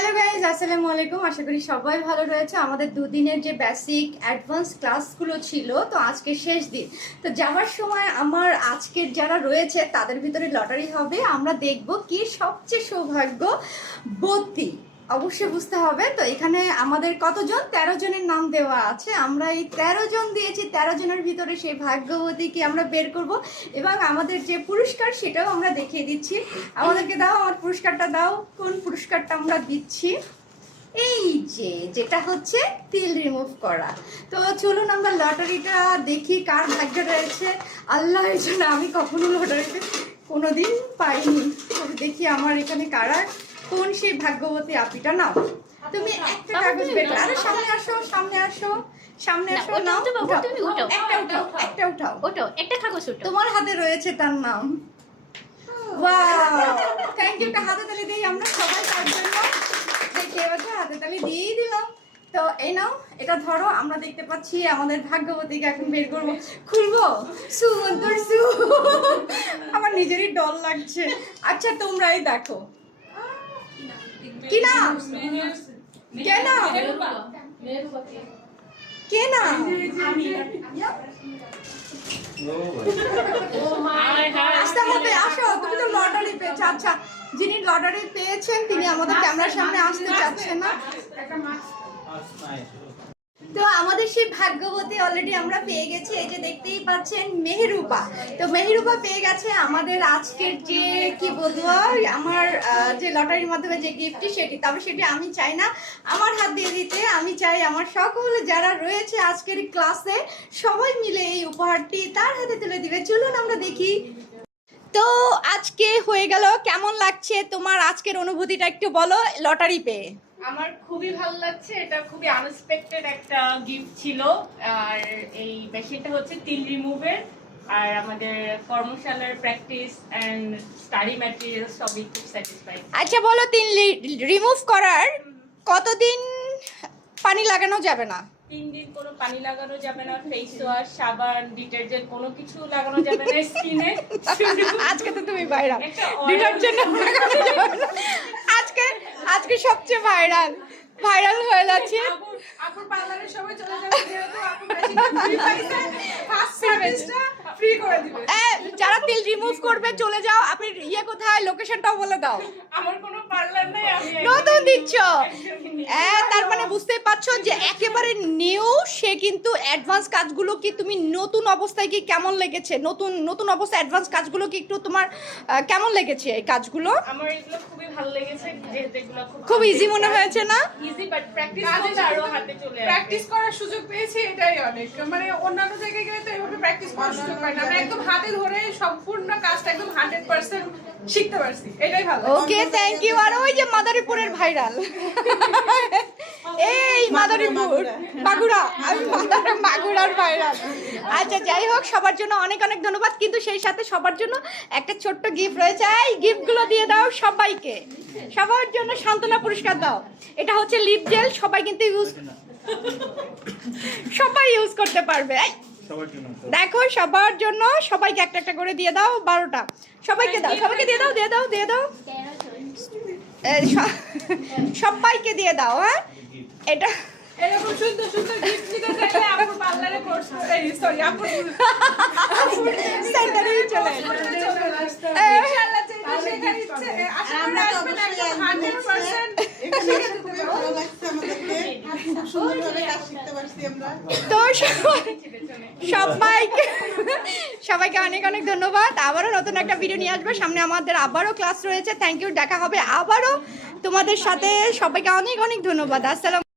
Hello guys, আসসালামু আলাইকুম। আশা করি সবাই ভালো রয়েছে। আমাদের দুদিনের যে বেসিক অ্যাডভান্স ক্লাসগুলো ছিল, তো আজকে শেষ দিন। তো যাওয়ার সময় আমার আজকের যারা রয়েছে তাদের ভিতরে লটারি হবে। আমরা দেখব কি সবচেয়ে সৌভাগ্যবতী, অবশ্যই বুঝতে হবে। তো এখানে আমাদের কতজন, 13 জনের নাম দেওয়া আছে। আমরা এই 13 জন দিয়েছি, 13 জনের ভিতরে সেই ভাগ্যবতীকে আমরা বের করব এবং আমাদের যে পুরস্কার সেটাও আমরা দেখিয়ে দিচ্ছি। আমাদেরকে দাও, আমার পুরস্কারটা দাও। কোন পুরস্কারটা আমরা দিচ্ছি? এই যেটা হচ্ছে তিল রিমুভ করা। তো চলুন আমরা লটারিটা দেখি কার ভাগ্য রয়েছে। আল্লাহ জন্য আমি কখনো লটারিতে কোনোদিন পাইনি। দেখি আমার এখানে কারা, কোন সেই ভাগ্যবতী আপিটা। নাও তুমি একটা কাগজ বের করো। আরে সামনে আসো, সামনে আসো, সামনে আসো। নাও একটা উঠাও, একটা কাগজ উঠাও। তোমার হাতে রয়েছে তার নাম। Wow, thank you. একটা হাতে তালি দেই আমরা সবাই তার জন্য। দেখে এবার হাতে তালি দিয়েই দিলাম। তো এই নাও, এটা ধরো। আমরা দেখতে পাচ্ছি আমাদের ভাগ্যবতীকে এখন বের করবো। খুলবো? সুমন্তর সু, আমার নিজেরই ডর লাগছে। আচ্ছা তোমরাই দেখো কি নাম, কে নাম, কে নাম? আসতে হবে, আসো। তুমি তো লটারি পেয়েছো। আচ্ছা, যিনি লটারি পেয়েছেন তিনি আমাদের ক্যামেরার সামনে আসতে চাচ্ছেন না। তো আমাদের সেই ভাগ্যবতী অলরেডি আমরা পেয়ে গেছি। এই যে দেখতেই পাচ্ছেন মেহেরুবা। তো মেহেরুবা পেয়ে গেছে আমাদের আজকের যে কি বলবো, আমার যে লটারির মাধ্যমে যে গিফটটি সেটি। তবে সেটি আমি চাই না আমার হাত দিয়ে দিতে, আমি চাই আমার সকল যারা রয়েছে আজকের ক্লাসে সবাই মিলে এই উপহারটি তার হাতে তুলে দিবে। চলুন আমরা দেখি। তো আজকে হয়ে গেল, কেমন লাগছে তোমার আজকের অনুভূতিটা একটু বলো লটারি পেয়ে? আমার খুবই ভালো লাগছে। এটা খুবই আনএক্সপেক্টেড একটা গিফট ছিল। আর এই মেশিনটা হচ্ছে তিল রিমুভের। আর আমাদের কর্মশালার প্র্যাকটিস এন্ড স্টাডি ম্যাটেরিয়াল সবই খুব স্যাটিসফাইড। আচ্ছা বলো, তিল রিমুভ করার কতদিন পানি লাগানো যাবে না? 3 দিন কোনো পানি লাগানো যাবে না, ফেস ওয়াশ, সাবান, ডিটারজেন্ট কোনো কিছু লাগানো যাবে না স্কিনে। আজকে তো তুমি ভাইরাল, ডিটারজেন্ট আজকে আজকে সবচেয়ে ভাইরাল হয়ে যাচ্ছে। আপুর পার্লারে সবাই চলে যাবে, যেহেতু আপু মেশিনটা ফ্রি পাইছে, ফার্স্ট সার্ভিসটা ফ্রি করে দিবে। যারা তিল রিমুভ করবে চলে যাও। আপনি ইয়ে কোথায়, লোকেশনটাও বলে দাও। আমার কোনো পার্লার নাই, আমি নতুন দিচ্ছ। তার মানে বুঝতেই পারছো যে একেবারে নিউ। সে কিন্তু অ্যাডভান্স কাজগুলো কি তুমি নতুন অবস্থায় কি কেমন লেগেছে? নতুন অবস্থায় অ্যাডভান্স কাজগুলো কি একটু তোমার কেমন লেগেছে এই কাজগুলো? আমার এগুলো খুবই ভালো লেগেছে, যেহেতু এগুলো খুব ইজি মনে হয়েছে না? ইজি, বাট প্র্যাকটিস করলে আরো হাতে চলে আসবে। প্র্যাকটিস করার সুযোগ পেয়েছি, এটাই অনেক। মানে অন্যান্য জায়গায় গেলে তো এভাবে প্র্যাকটিস করার সুযোগ পাই না। আমরা একদম হাতে ধরে সম্পূর্ণ কাজটা একদম 100% শিখতে পারছি, এটাই ভালো। ওকে, থ্যাংক ইউ। আর ওই যে মাদারীপুরের ভাইরাল, এই মাদারীপুর মাগুরা, আমি মাগুরার ভাইরাল। আচ্ছা যাই হোক, সবার জন্য অনেক অনেক ধন্যবাদ। কিন্তু সেই সাথে সবার জন্য একটা ছোট্ট গিফট রয়েছে। এই গিফটগুলো দিয়ে দাও সবাইকে, সবার জন্য সান্ত্বনা পুরস্কার দাও। এটা হচ্ছে লিপ জেল, সবাই কিন্তু সবাই ইউজ করতে পারবে। দেখো সবার জন্য সবাইকে একটা একটা করে দিয়ে দাও, 12টা সবাইকে দাও, সবাইকে দিয়ে দাও, দিয়ে দাও, দিয়ে দাও, সবাইকে দিয়ে দাও। হ্যাঁ, এটা এরকম সুন্দর সুন্দর গিফট নিতে চাইলে আপুর পার্লারে কোর্স, সরি আপুর সেন্টারে চলে ইনশাআল্লাহ শেখার ইচ্ছে। আশা করি আসবেন, একদম 100% ভালো লাগছে আমাদেরকে, খুব সুন্দরভাবে কাজ শিখতে পারছি আমরা। তো সবাইকে অনেক অনেক ধন্যবাদ। আবারও নতুন একটা ভিডিও নিয়ে আসবো সামনে। আমাদের আবারও ক্লাস রয়েছে। থ্যাংক ইউ, দেখা হবে আবারও তোমাদের সাথে। সবাইকে অনেক অনেক ধন্যবাদ। আসসালাম।